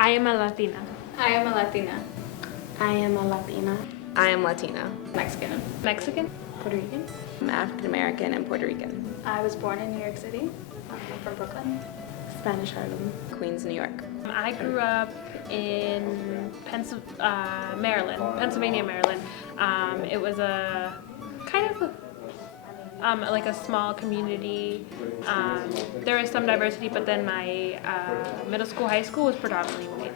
I am a Latina. I am a Latina. I am a Latina. I am Latina. Mexican. Mexican. Puerto Rican. I'm African American and Puerto Rican. I was born in New York City. I'm from Brooklyn. Spanish Harlem. Queens, New York. I grew up in Maryland, Pennsylvania, Maryland. It was a kind of like a small community. There was some diversity, but then my middle school, high school was predominantly white.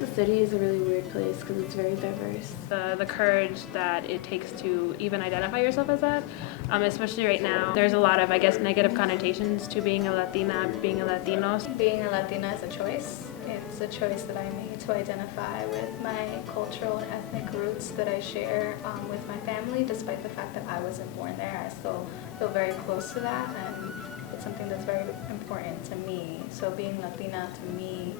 The city is a really weird place because it's very diverse. The courage that it takes to even identify yourself as that, especially right now. There's a lot of, I guess, negative connotations to being a Latina, being a Latino. Being a Latina is a choice. It's a choice that I made to identify with my cultural and ethnic roots that I share with my family. Despite the fact that I wasn't born there, I still feel very close to that, and it's something that's very important to me. So being Latina to me,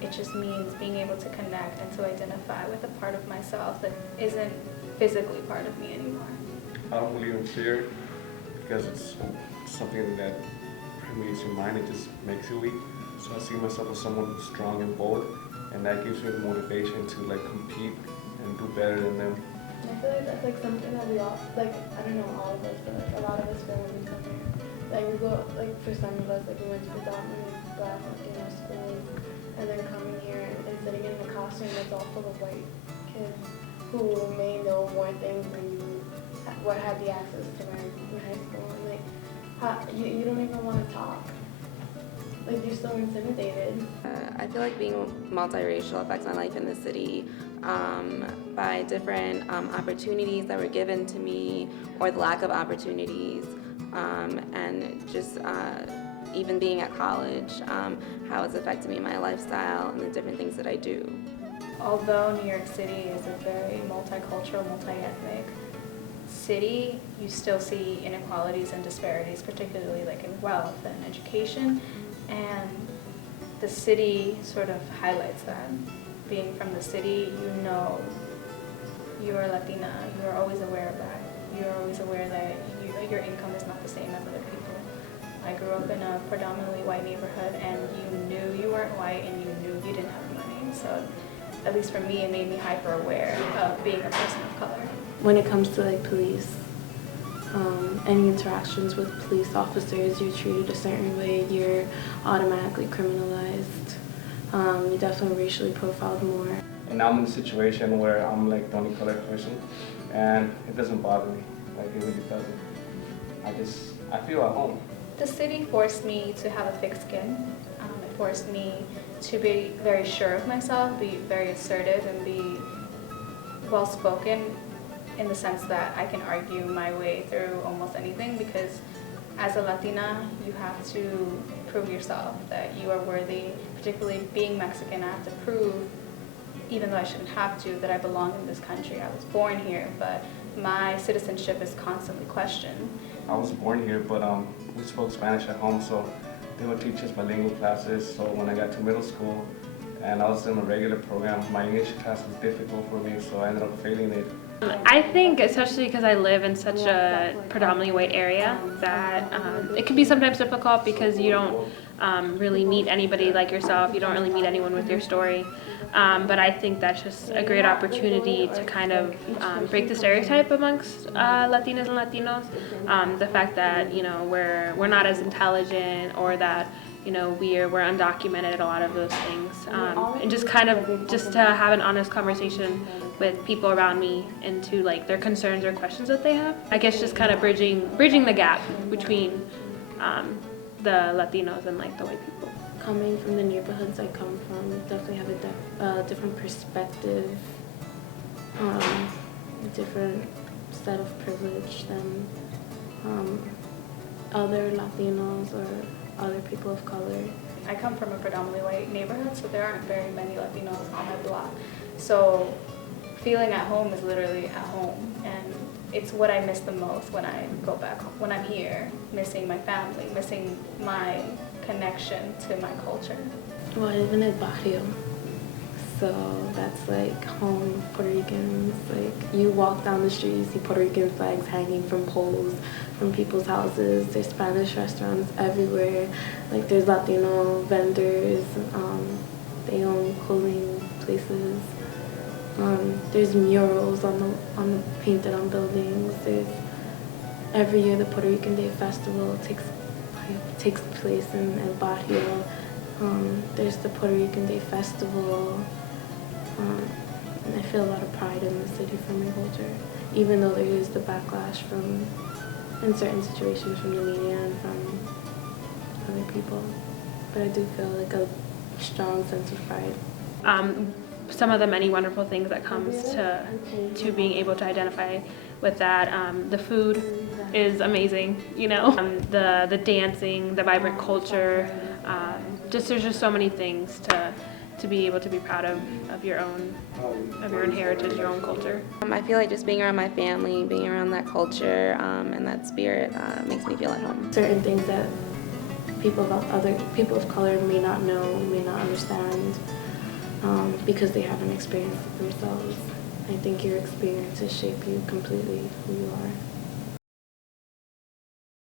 it just means being able to connect and to identify with a part of myself that isn't physically part of me anymore. I don't believe in fear because it's something that permeates your mind. It just makes you weak. So I see myself as someone who's strong and bold, and that gives me the motivation to compete and do better than them. I feel like that's something that we all, I don't know all of us, but a lot of us feel when we come here. We go, for some of us, we went to predominantly Black Latino schools, and then coming here and sitting in the classroom that's all full of white kids who may know more things than you had the access to learn in high school. And you don't even want to talk. You're so intimidated. I feel like being multiracial affects my life in the city by different opportunities that were given to me or the lack of opportunities, and just even being at college, how it's affected me in my lifestyle and the different things that I do. Although New York City is a very multicultural, multi-ethnic city, you still see inequalities and disparities, particularly in wealth and education, and the city sort of highlights that. Being from the city, you are Latina, you're always aware of that. You're always aware that your income is not the same as other people. I grew up in a predominantly white neighborhood, and you knew you weren't white and you knew you didn't have money. So at least for me, it made me hyper aware of being a person of color. When it comes to police, any interactions with police officers, you're treated a certain way, you're automatically criminalized. You're definitely racially profiled more. And now I'm in a situation where I'm the only colored person, and it doesn't bother me. It really doesn't. I feel at home. The city forced me to have a thick skin. It forced me to be very sure of myself, be very assertive, and be well-spoken in the sense that I can argue my way through almost anything, because as a Latina, you have to prove yourself that you are worthy. Particularly being Mexican, I have to prove, even though I shouldn't have to, that I belong in this country. I was born here, but my citizenship is constantly questioned. I was born here, but we spoke Spanish at home, so they would teach us bilingual classes. So when I got to middle school and I was in a regular program, my English class was difficult for me, so I ended up failing it. I think, especially because I live in such a predominantly white area, that it can be sometimes difficult because you don't really meet anybody like yourself. You don't really meet anyone with your story. But I think that's just a great opportunity to kind of break the stereotype amongst Latinas and Latinos. The fact that we're not as intelligent, or that we're undocumented, a lot of those things, and just to have an honest conversation with people around me into their concerns or questions that they have. I guess just kind of bridging the gap between the Latinos and the white people. Coming from the neighborhoods I come from, definitely have a different perspective, a different set of privilege than other Latinos or other people of color. I come from a predominantly white neighborhood, so there aren't very many Latinos on my block. So feeling at home is literally at home, and it's what I miss the most when I go back home, when I'm here, missing my family, missing my connection to my culture. Well, I live in El Barrio, so that's home Puerto Ricans. You walk down the street, you see Puerto Rican flags hanging from poles, from people's houses. There's Spanish restaurants everywhere. There's Latino vendors. They own places. There's murals on the painted on buildings. There's every year the Puerto Rican Day Festival takes place in El Barrio. There's the Puerto Rican Day Festival. And I feel a lot of pride in the city for my culture, even though there is the backlash in certain situations from the media and from other people. But I do feel like a strong sense of pride. Some of the many wonderful things that comes to being able to identify with that. The food is amazing, the dancing, the vibrant culture. There's just so many things to be able to be proud of your own heritage, your own culture. I feel like just being around my family, being around that culture and that spirit makes me feel at home. Certain things that people of color may not know, may not understand, because they haven't experienced it themselves. I think your experiences shape you completely who you are.